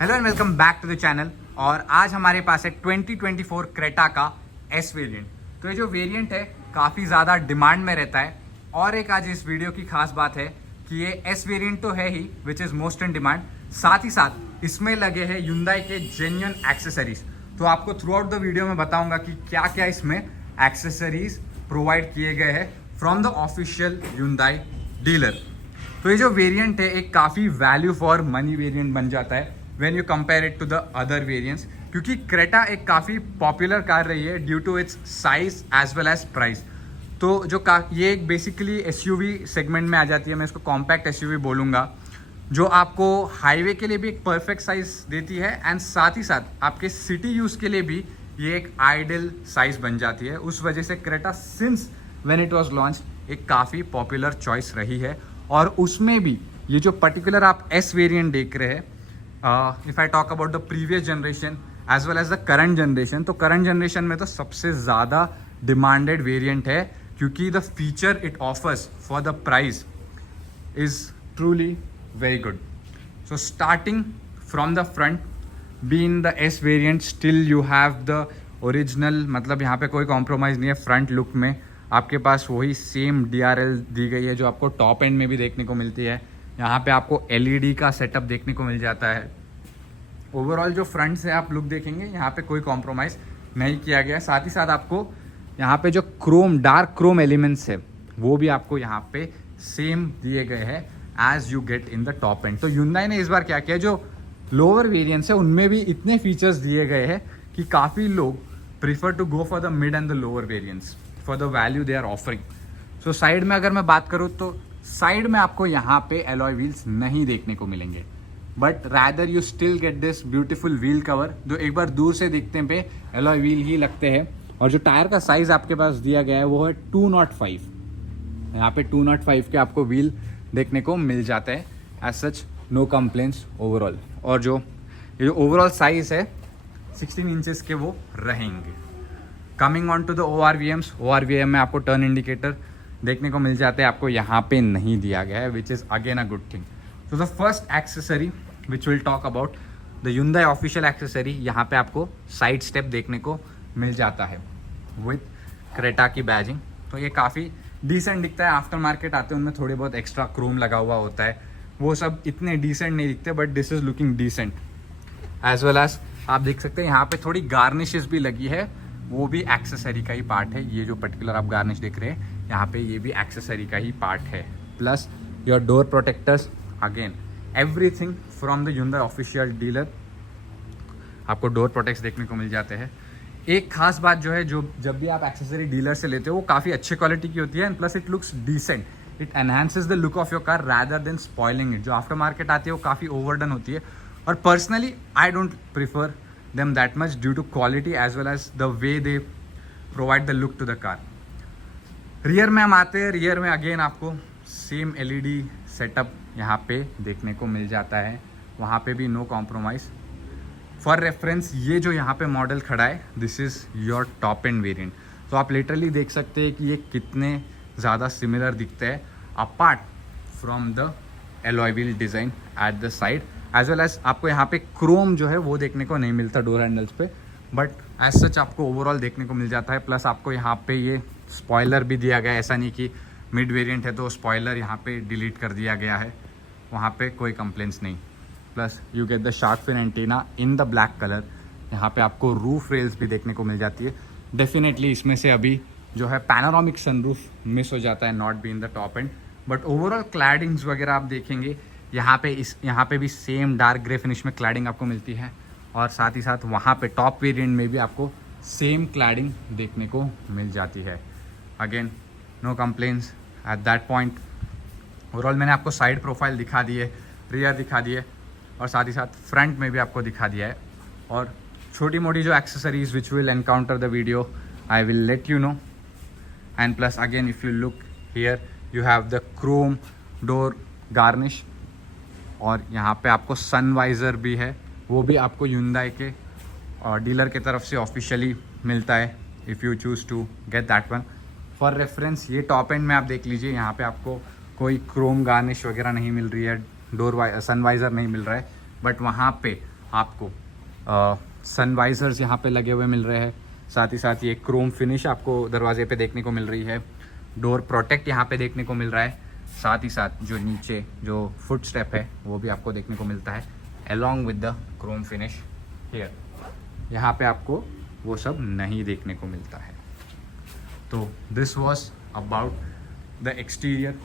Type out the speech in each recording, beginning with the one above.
Hello and welcome back to the channel. और आज हमारे पास है 2024 क्रेटा का एस वेरिएंट। तो ये जो वेरिएंट है काफ़ी ज़्यादा डिमांड में रहता है। और एक आज इस वीडियो की खास बात है कि ये एस वेरिएंट तो है ही which is most in demand, साथ ही साथ इसमें लगे हैं Hyundai के जेन्युइन एक्सेसरीज। तो आपको थ्रू आउट द वीडियो में बताऊंगा कि क्या क्या इसमें एक्सेसरीज प्रोवाइड किए गए हैं from the official Hyundai dealer. तो ये जो वेरिएंट है एक काफ़ी वैल्यू फॉर मनी वेरिएंट बन जाता है when you compare it to the other variants, क्योंकि क्रेटा एक काफ़ी पॉपुलर कार रही है due to its size as well as price. तो जो ये एक बेसिकली एसयूवी सेगमेंट में आ जाती है, मैं इसको कॉम्पैक्ट एसयूवी बोलूँगा, जो आपको हाईवे के लिए भी एक परफेक्ट साइज देती है एंड साथ ही साथ आपके सिटी यूज़ के लिए भी ये एक आइडियल साइज बन जाती है। उस वजह से Creta since when it was launch एक काफ़ी पॉपुलर चॉइस रही है। और उसमें भी ये जो पर्टिकुलर आप एस वेरिएंट देख रहे हैं, if I talk about the previous generation as well as the current generation, तो करंट जनरेशन में तो सबसे ज़्यादा डिमांडेड वेरिएंट है, क्योंकि the feature it offers for the price is truly very good. So starting from the front, being the S variant, still you have the original, मतलब यहाँ पे कोई कॉम्प्रोमाइज़ नहीं है। फ्रंट लुक में आपके पास वही सेम DRL दी गई है जो आपको टॉप एंड में भी देखने को मिलती है। यहाँ पे आपको LED का सेटअप देखने को मिल जाता है। ओवरऑल जो फ्रंट से आप लुक देखेंगे यहाँ पे कोई कॉम्प्रोमाइज़ नहीं किया गया है। साथ ही साथ आपको यहाँ पे जो डार्क क्रोम एलिमेंट्स है वो भी आपको यहाँ पे सेम दिए गए हैं as you get in the top end. तो Hyundai ने इस बार क्या किया, जो लोअर वेरिएंट्स है उनमें भी इतने फीचर्स दिए गए हैं कि काफ़ी लोग prefer to go for the mid and the lower variants for the value they are offering. So side में अगर मैं बात करूँ तो साइड में आपको यहाँ पे एलॉय व्हील्स नहीं देखने को मिलेंगे, but rather you still get this beautiful wheel cover, जो एक बार दूर से देखने पे एलॉय व्हील ही लगते हैं। और जो टायर का साइज आपके पास दिया गया है वो है 205। यहाँ पे 205 के आपको व्हील देखने को मिल जाता है। As such no complaints overall. और ये जो ओवरऑल साइज है 16 इंचेस के वो रहेंगे। Coming on to the ORVM में आपको टर्न इंडिकेटर देखने को मिल जाते हैं, आपको यहाँ पे नहीं दिया गया है, which is again a good thing. So the first accessory which will talk about the Hyundai official accessory, यहाँ पे आपको साइड स्टेप देखने को मिल जाता है विथ क्रेटा की बैजिंग। तो ये काफ़ी डिसेंट दिखता है। आफ्टर मार्केट आते हैं उनमें थोड़े बहुत एक्स्ट्रा क्रोम लगा हुआ होता है, वो सब इतने डिसेंट नहीं दिखते, but this is looking decent. As well as आप देख सकते हैं यहाँ पे थोड़ी गार्निशेस भी लगी है, वो भी एक्सेसरी का ही पार्ट है। ये जो पर्टिकुलर आप गार्निश देख रहे हैं यहाँ पे, ये भी एक्सेसरी का ही पार्ट है। Plus your door protectors, again everything from the Hyundai official dealer, आपको डोर प्रोटेक्ट्स देखने को मिल जाते हैं। एक खास बात जो है, जो जब भी आप एक्सेसरी डीलर से लेते हो वो काफ़ी अच्छे क्वालिटी की होती है and plus it looks decent, it enhances the look of your car rather than spoiling it. जो आफ्टर मार्केट आती है वो काफ़ी ओवरडन होती है, और personally I don't prefer them that much due to quality as well as the way they provide the look to the car. Rear में हम आते हैं, रियर में अगेन आपको सेम LED सेटअप यहाँ पे देखने को मिल जाता है, वहाँ पे भी नो कॉम्प्रोमाइज़। फॉर रेफरेंस ये जो यहाँ पे मॉडल खड़ा है, this is your top end variant. तो आप लिटरली देख सकते हैं कि ये कितने ज़्यादा सिमिलर दिखते हैं, apart from the alloy wheel design at the side, as well as आपको यहाँ पे क्रोम जो है वो देखने को नहीं मिलता डोर हैंडल्स पे, बट एज सच आपको ओवरऑल देखने को मिल जाता है। प्लस आपको यहाँ पे ये स्पॉयलर भी दिया गया है, ऐसा नहीं कि मिड वेरिएंट है तो स्पॉयलर यहाँ पे डिलीट कर दिया गया है, वहाँ पे कोई कंप्लेंट्स नहीं। Plus you get the shark fin antenna in the black colour. यहाँ पे आपको रूफ रेल्स भी देखने को मिल जाती है। डेफिनेटली इसमें से अभी जो है पैनोरामिक सनरूफ मिस हो जाता है, not be in the top and, but overall claddings वगैरह आप देखेंगे यहाँ पे भी सेम डार्क ग्रे फिनिश में क्लैडिंग आपको मिलती है, और साथ ही साथ वहाँ पे टॉप वेरिएंट में भी आपको सेम क्लैडिंग देखने को मिल जाती है। Again no complaints at that point. Overall मैंने आपको साइड प्रोफाइल दिखा दी है, रियर दिखा दी है, और साथ ही साथ फ्रंट में भी आपको दिखा दिया है। और छोटी मोटी जो accessories which will encounter the video, I will let you know. And plus again if you look here, you have the Chrome door garnish, और यहाँ पे आपको सन वाइज़र भी है, वो भी आपको Hyundai के डीलर की तरफ से ऑफिशियली मिलता है, if you choose to get that one. For reference ये टॉप एंड में आप देख लीजिए, यहाँ पे आपको कोई क्रोम गार्निश वगैरह नहीं मिल रही है, सन वाइज़र नहीं मिल रहा है, बट वहाँ पे आपको सनवाइजर्स यहाँ पे लगे हुए मिल रहे हैं, साथ ही साथ ये क्रोम फिनिश आपको दरवाजे पे देखने को मिल रही है, डोर प्रोटेक्ट यहाँ पे देखने को मिल रहा है, साथ ही साथ जो नीचे जो फुट स्टेप है वो भी आपको देखने को मिलता है along with the Chrome finish here. यहाँ पे आपको वो सब नहीं देखने को मिलता है। तो this was about the exterior.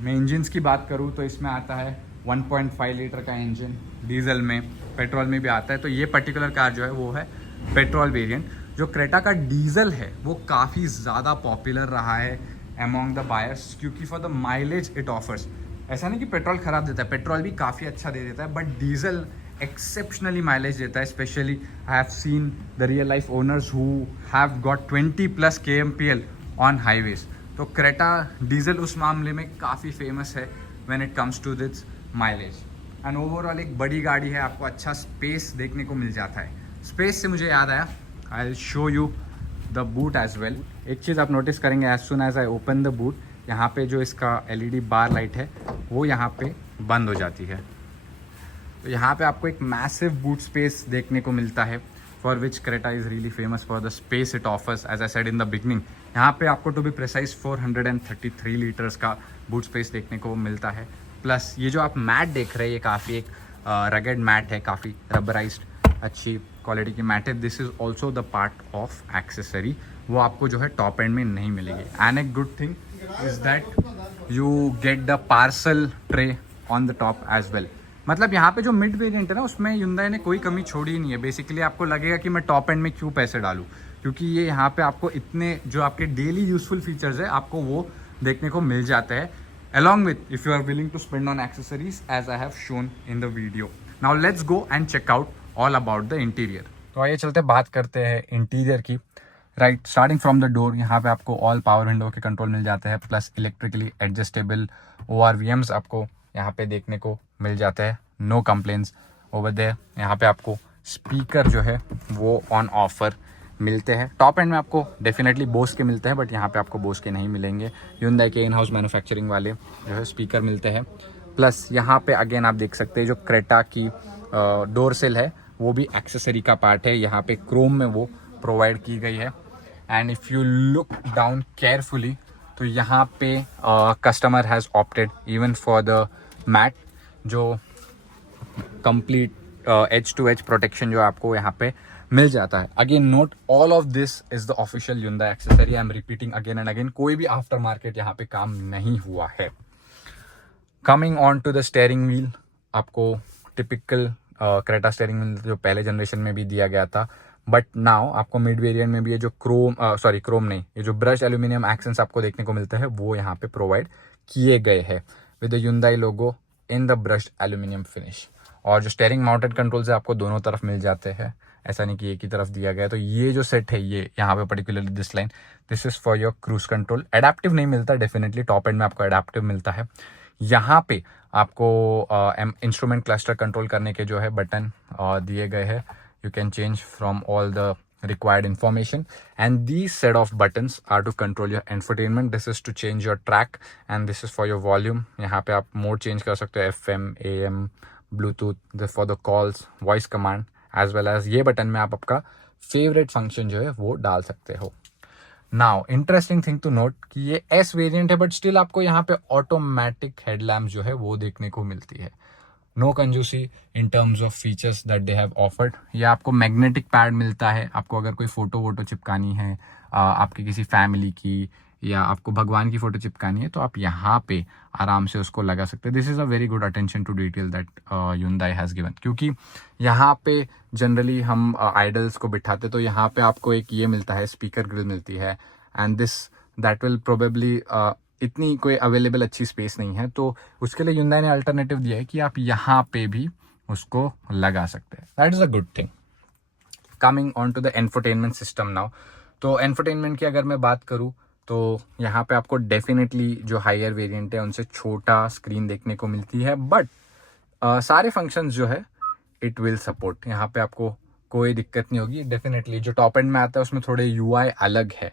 मैं इंजन्स की बात करूँ तो इसमें आता है 1.5 लीटर का इंजन, डीजल में, पेट्रोल में भी आता है। तो ये पर्टिकुलर कार जो है वो है पेट्रोल वेरिएंट। जो क्रेटा का डीजल है वो काफ़ी ज़्यादा पॉपुलर रहा है अमॉन्ग द बायर्स, क्योंकि for the mileage it offers. ऐसा नहीं कि पेट्रोल ख़राब देता है, पेट्रोल भी काफ़ी अच्छा दे देता है, बट डीजल एक्सेप्शनली माइलेज देता है। Specially I have seen the real life owners who have got 20+ kmpl on highways. तो क्रेटा डीजल उस मामले में काफ़ी फेमस है when it comes to this mileage. And overall एक बड़ी गाड़ी है, आपको अच्छा स्पेस देखने को मिल जाता है। स्पेस से मुझे याद आया, I will show you the boot as well. एक चीज़ आप नोटिस करेंगे, as soon as I open the boot, यहाँ पे जो इसका LED बार लाइट है वो यहाँ पे बंद हो जाती है। तो यहाँ पे आपको एक मैसिव बूट स्पेस देखने को मिलता है, for which Creta is really famous for the space it offers. As I said in the beginning, यहाँ पे आपको टू बी प्रिसाइज 433 लीटर्स का बूट स्पेस देखने को मिलता है। प्लस ये जो आप मैट देख रहे हैं, ये काफ़ी एक रगेड मैट है, काफ़ी रबराइज्ड अच्छी क्वालिटी की मैट है। This is also the part of accessory, वो आपको जो है टॉप एंड में नहीं मिलेगी। एंड एक good thing is that you get the parcel tray on the top as well. मतलब यहाँ पे जो मिड वेरिएंट है ना, उसमें Hyundai ने कोई कमी छोड़ी ही नहीं है। बेसिकली आपको लगेगा कि मैं टॉप एंड में क्यों पैसे डालूँ, क्योंकि ये यहाँ पे आपको इतने जो आपके डेली यूजफुल फीचर्स है आपको वो देखने को मिल जाते हैं, along with if you are willing to spend on accessories as I have shown in the video. Now let's go and check out all about the interior. तो आइए चलते बात करते हैं इंटीरियर की। Right, starting from the door, यहाँ पे आपको ऑल पावर विंडो के कंट्रोल मिल जाते हैं, प्लस इलेक्ट्रिकली एडजस्टेबल ORVMs आपको यहाँ पे देखने को मिल जाते हैं। No complaints over there. यहाँ पे आपको स्पीकर जो है वो ऑन ऑफर मिलते हैं। टॉप एंड में आपको डेफिनेटली बोस के मिलते हैं, बट यहाँ पे आपको बोस के नहीं मिलेंगे। Hyundai के इन हाउस मैन्युफैक्चरिंग वाले जो है स्पीकर मिलते हैं। प्लस यहाँ पे अगेन आप देख सकते हैं जो क्रेटा की डोर सेल है वो भी एक्सेसरी का पार्ट है, यहाँ पे क्रोम में वो प्रोवाइड की गई है। And if you look down carefully तो यहाँ पे customer has opted even for the mat, जो complete edge to edge protection जो आपको यहाँ पे मिल जाता है। Again note, all of this is the official Hyundai accessory. I am repeating again and again, कोई भी आफ्टर मार्केट यहाँ पे काम नहीं हुआ है। Coming on to the steering wheel, आपको टिपिकल क्रेटा स्टेयरिंग व्हील जो पहले जनरेशन में भी दिया गया था, बट नाउ आपको मिड वेरिएंट में भी ये जो क्रोम नहीं, ये जो ब्रश एल्यूमिनियम एक्सेंट्स आपको देखने को मिलते हैं वो यहाँ पे प्रोवाइड किए गए हैं with the Hyundai logo in the brushed aluminium finish. और जो स्टेयरिंग माउंटेड कंट्रोल्स है आपको दोनों तरफ मिल जाते हैं, ऐसा नहीं कि एक ही तरफ दिया गया है। तो ये जो सेट है, ये यहाँ पे particularly this line, this is for your cruise control. Adaptive नहीं मिलता, डेफिनेटली टॉप एंड में आपको एडेप्टिव मिलता है। यहाँ पे आपको इंस्ट्रूमेंट क्लस्टर कंट्रोल करने के जो है बटन दिए गए हैं। You can change from all the required information, and these set of buttons are to control your infotainment. This is to change your track and this is for your volume. यहाँ पे आप mode change कर सकते हो, FM, AM, Bluetooth for the calls, voice command, as well as ये button में आप आपका फेवरेट फंक्शन जो है वो डाल सकते हो। Now interesting thing to note कि ये S वेरिएंट है, बट स्टिल आपको यहाँ पे ऑटोमेटिक हेडलैम्प जो है वो देखने को मिलती है। नो कंजूसी इन terms of features that they have offered. या आपको मैग्नेटिक पैड मिलता है, आपको अगर कोई फोटो वोटो चिपकानी है आपकी किसी फैमिली की, या आपको भगवान की फोटो चिपकानी है, तो आप यहाँ पे आराम से उसको लगा सकते हैं। This is a very good attention to detail that Hyundai has given, क्योंकि यहाँ पे जनरली हम आइडल्स को बिठाते तो यहाँ पे आपको एक ये मिलता है, स्पीकर ग्रिल मिलती है, and this that will probably इतनी कोई अवेलेबल अच्छी स्पेस नहीं है, तो उसके लिए Hyundai ने अल्टरनेटिव दिया है कि आप यहाँ पे भी उसको लगा सकते हैं। That is a good thing. Coming on to the entertainment system now, तो एंटरटेनमेंट की अगर मैं बात करूँ तो यहाँ पे आपको डेफिनेटली जो हायर वेरिएंट है उनसे छोटा स्क्रीन देखने को मिलती है, बट सारे फंक्शंस जो है इट विल सपोर्ट। यहाँ पे आपको कोई दिक्कत नहीं होगी। डेफिनेटली जो टॉप एंड में आता है उसमें थोड़े UI अलग है,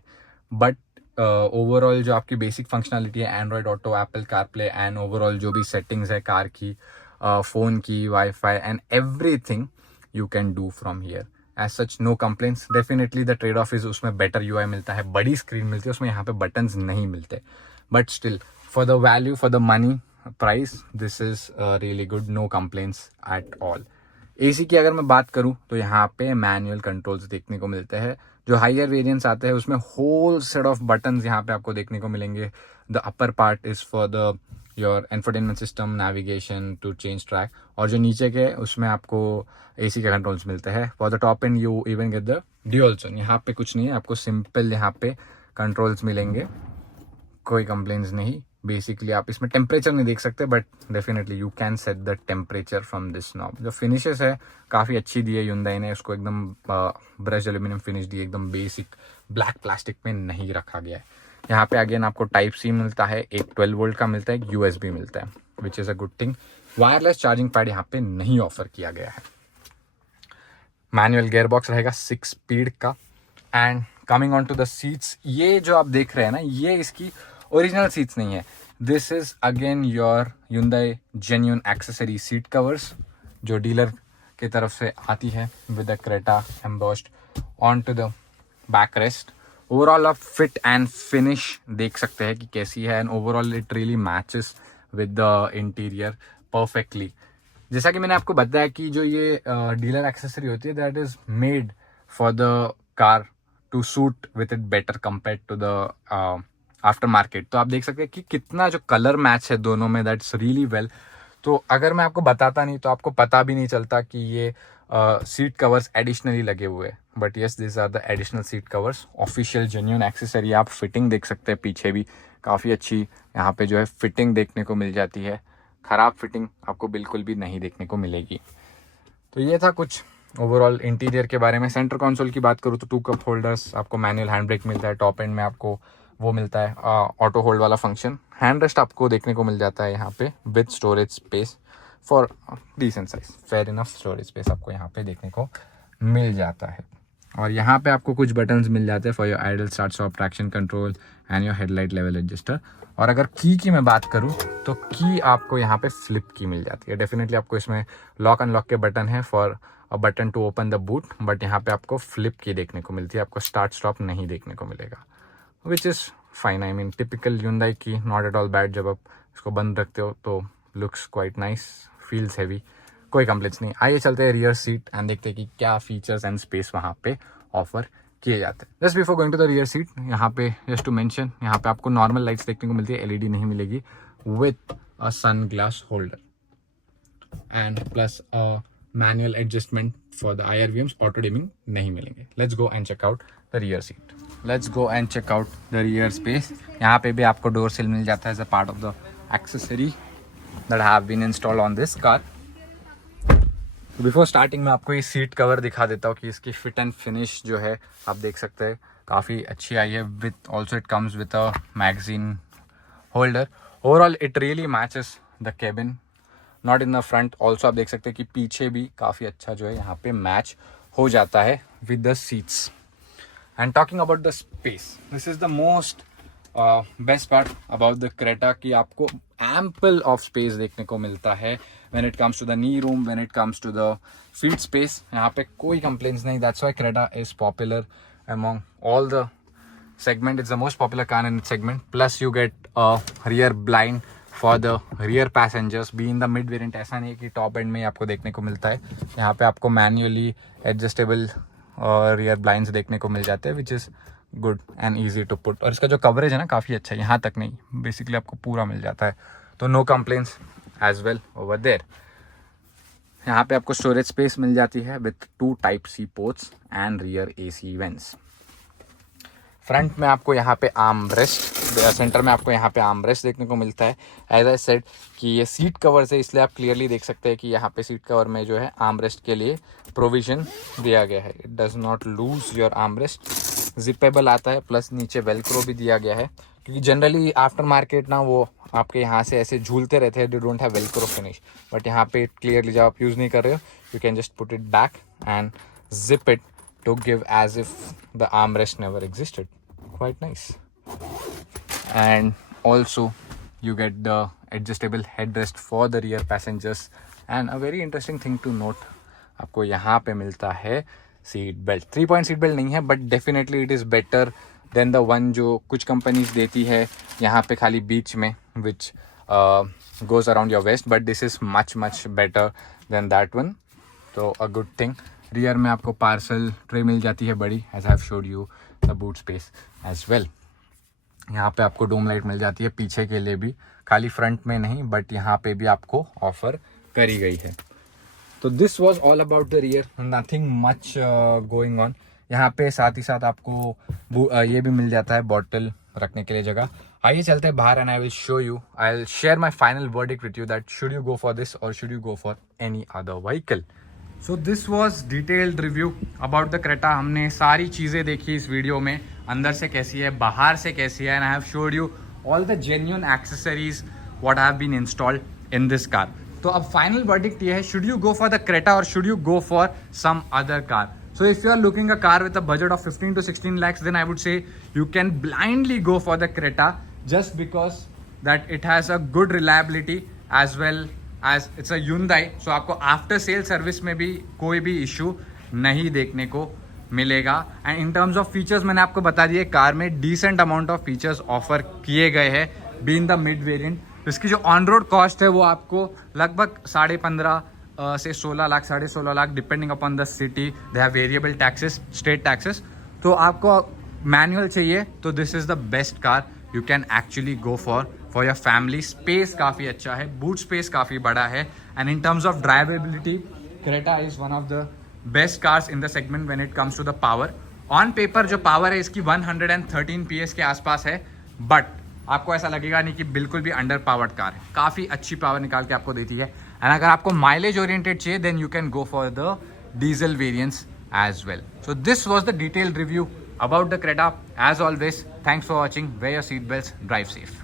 बट ओवरऑल जो आपकी बेसिक फंक्शनलिटी है, Android auto, Apple CarPlay, and overall जो भी सेटिंग्स है कार की, फ़ोन की, wifi and everything, you can do from here. As such, no complaints. Definitely the trade off is उसमें better UI मिलता है, बड़ी स्क्रीन मिलती है, उसमें यहाँ पे buttons नहीं मिलते. But still, for the value, for the money price, this is really good. No complaints at all. AC की अगर मैं बात करूं तो यहाँ पे मैनुअल कंट्रोल्स देखने को मिलते हैं. जो हायर वेरिएंट्स आते हैं उसमें होल सेट ऑफ बटन्स यहाँ पे आपको देखने को मिलेंगे. The upper part is for the your entertainment system, navigation, to change track. और जो नीचे के उसमें आपको AC के कंट्रोल्स मिलते हैं. For the top and you even get the dual zone. यहाँ पे कुछ नहीं है, आपको सिंपल यहाँ पे कंट्रोल्स मिलेंगे, कोई कंप्लेंट्स नहीं. बेसिकली आप इसमें टेम्परेचर नहीं देख सकते, but definitely you can set the temperature from this knob. जो फिनिशेस है काफ़ी अच्छी दी है Hyundai ने. उसको एकदम ब्रश एल्यूमिनियम फिनिश दी है, एकदम बेसिक ब्लैक प्लास्टिक में नहीं रखा गया है. यहाँ पे अगेन आपको टाइप C मिलता है, एक 12 वोल्ट का मिलता है, एक USB मिलता है, which is a good thing. Wireless charging pad यहाँ पे नहीं ऑफर किया गया है. मैनुअल गियर बॉक्स रहेगा 6 स्पीड का. And coming on to the seats, ये जो आप देख रहे हैं ना, ये इसकी ओरिजिनल सीट्स नहीं है. This is again your Hyundai genuine accessory seat covers जो डीलर की तरफ से आती है with the Creta embossed on to the back rest. Overall आप फिट एंड फिनिश देख सकते हैं कि कैसी है. And overall it really matches with the interior perfectly. जैसा कि मैंने आपको बताया कि जो ये डीलर एक्सेसरी होती है, that is made for the car to suit with it better compare to the after market. तो आप देख सकते हैं कि कितना जो कलर मैच है दोनों में, दैट्स रियली वेल. तो अगर मैं आपको बताता नहीं तो आपको पता भी नहीं चलता कि ये सीट कवर्स एडिशनली लगे हुए हैं. But yes, this are the additional seat covers, official genuine accessory. आप फिटिंग देख सकते हैं पीछे भी काफ़ी अच्छी यहाँ पे जो है फिटिंग देखने को मिल जाती है. ख़राब फिटिंग आपको बिल्कुल भी नहीं देखने को मिलेगी. तो ये था कुछ ओवरऑल इंटीरियर के बारे में. सेंटर कंसोल की बात करूँ तो 2 कप होल्डर्स, आपको मैनुअल हैंड ब्रेक मिलता है. टॉप एंड में आपको वो मिलता है ऑटो होल्ड वाला फंक्शन. हैंड रेस्ट आपको देखने को मिल जाता है यहाँ पे with storage space for decent size. Fair enough storage space आपको यहाँ पे देखने को मिल जाता है. और यहाँ पे आपको कुछ बटन्स मिल जाते हैं for your idle, start, stop, traction control and your headlight level adjuster. और अगर की मैं बात करूँ तो की आपको यहाँ पे फ्लिप की मिल जाती है. डेफिनेटली आपको इसमें लॉक अनलॉक के बटन है for a button to open the boot, but यहाँ पे आपको फ्लिप की देखने को मिलती है. आपको स्टार्ट स्टॉप नहीं देखने को मिलेगा, which is fine. I mean typical Hyundai की, नॉट एट ऑल बैड. जब आप इसको बंद रखते हो तो looks quite nice, feels heavy, कोई कंप्लेंट्स नहीं. आइए चलते हैं रियर सीट एंड देखते हैं कि क्या फीचर्स एंड स्पेस वहाँ पे ऑफर किए जाते हैं. Just before going to the rear seat, यहाँ पे जस्ट टू मेंशन, यहाँ पे आपको नॉर्मल लाइट्स देखने को मिलती है, LED नहीं मिलेगी, with a sun glass holder and plus a manual adjustment for the IRVMs. Auto dimming नहीं मिलेंगे. Let's go and check out the rear seat. Let's go and check out the rear space. यहाँ पे भी आपको door sill मिल जाता है as a part of the accessory that have been installed on this car. Before starting में आपको ये सीट कवर दिखा देता हूँ कि इसकी फिट एंड फिनिश जो है आप देख सकते हैं काफ़ी अच्छी आई है. With also it comes with a magazine holder. Overall it really matches the cabin, not in the front. Also आप देख सकते हैं कि पीछे भी काफ़ी अच्छा जो है यहाँ पे मैच हो जाता है with the seats. And talking about the space, this is the most best part about the Creta कि आपको एम्पल ऑफ स्पेस देखने को मिलता है when it comes to the knee room, when it comes to the feet space. यहाँ पे कोई complaints नहीं. That's why Creta is popular among all the segment. It's the most popular car in its segment. Plus you get a rear blind for the rear passengers. Be in the mid variant, ऐसा नहीं कि top end में आपको देखने को मिलता है. यहाँ पे आपको manually adjustable rear blinds देखने को मिल जाते हैं, which is good and easy to put. और इसका जो coverage है ना काफ़ी अच्छा है, यहाँ तक नहीं, basically आपको पूरा मिल जाता है. तो no complaints as well over there. यहाँ पे आपको स्टोरेज स्पेस मिल जाती है with 2 Type-C ports and rear AC vents. Front में आपको यहाँ पे आर्म रेस्ट, सेंटर में आपको यहाँ पे आर्म रेस्ट देखने को मिलता है. एज आई सेड कि ये सीट कवर्स है, इसलिए आप क्लियरली देख सकते हैं कि यहाँ पे सीट कवर में जो है आर्म रेस्ट के लिए प्रोविजन दिया गया है. It does not lose your arm rest. Zippable आता है, प्लस नीचे वेलक्रो भी दिया गया है, क्योंकि जनरली आफ्टर मार्केट ना वो आपके यहाँ से ऐसे झूलते रहते हैं, they don't have Velcro finish. But यहाँ पे क्लियरली जब आप यूज़ नहीं कर रहे हो, you can just put it back and zip it to give as if the armrest never existed. Quite nice. And also you get the adjustable headrest for the rear passengers. And a very interesting thing to note आपको यहाँ पे मिलता है seat belt. 3 point seat belt नहीं है, but definitely it is better than the one जो कुछ companies देती है यहाँ पे खाली बीच में, विच goes around your waist, but this is much better than that one. तो a good thing. रियर में आपको पार्सल ट्रे मिल जाती है बड़ी, as I have showed you the boot space as well. यहाँ पे आपको डोम लाइट मिल जाती है पीछे के लिए भी, खाली फ्रंट में नहीं बट यहाँ पे भी आपको ऑफर करी गई है. तो this was all about the rear, nothing much going on. यहाँ पे साथ ही साथ आपको ये भी मिल जाता है बॉटल रखने के लिए जगह. आइए चलते हैं बाहर and I will show you, I will share my final verdict with you that should you go for this और should you go for any other vehicle. So this was detailed review about the Creta. हमने सारी चीज़ें देखी इस video में, अंदर से कैसी है, बाहर से कैसी है, and I have showed you all the genuine accessories what have been installed in this car. तो अब फाइनल वर्डिक्ट ये है, should you go for the Creta और should you go for some other car. So if you are looking a car with a budget of 15 to 16 lakhs, then I would say you can blindly go for the Creta just because that it has a good reliability as well as it's a Hyundai. So आपको after sale service में भी कोई भी issue नहीं देखने को मिलेगा. And in terms of features मैंने आपको बता दिया, कार में decent amount of features offer किए गए हैं being the mid variant. तो इसकी जो ऑन रोड कॉस्ट है वो आपको लगभग 15.5 से 16 lakh 16.5 lakh depending upon the city. They have variable taxes, state taxes. तो आपको मैनुअल चाहिए तो this is the best car you can actually go for your family. Space काफ़ी अच्छा है, बूट स्पेस काफ़ी बड़ा है, and in terms of drivability Creta is one of the best cars in the segment when it comes to the power. On paper जो power है इसकी 113 PS के आसपास है, बट आपको ऐसा लगेगा नहीं कि बिल्कुल भी अंडर पावर्ड कार है. काफ़ी अच्छी पावर निकाल के आपको देती है. एंड अगर आपको माइलेज ओरिएंटेड चाहिए then you can go for the diesel variants as well. So this was the detailed review about the Creta. As always, thanks for watching. Wear your seat belts, drive safe.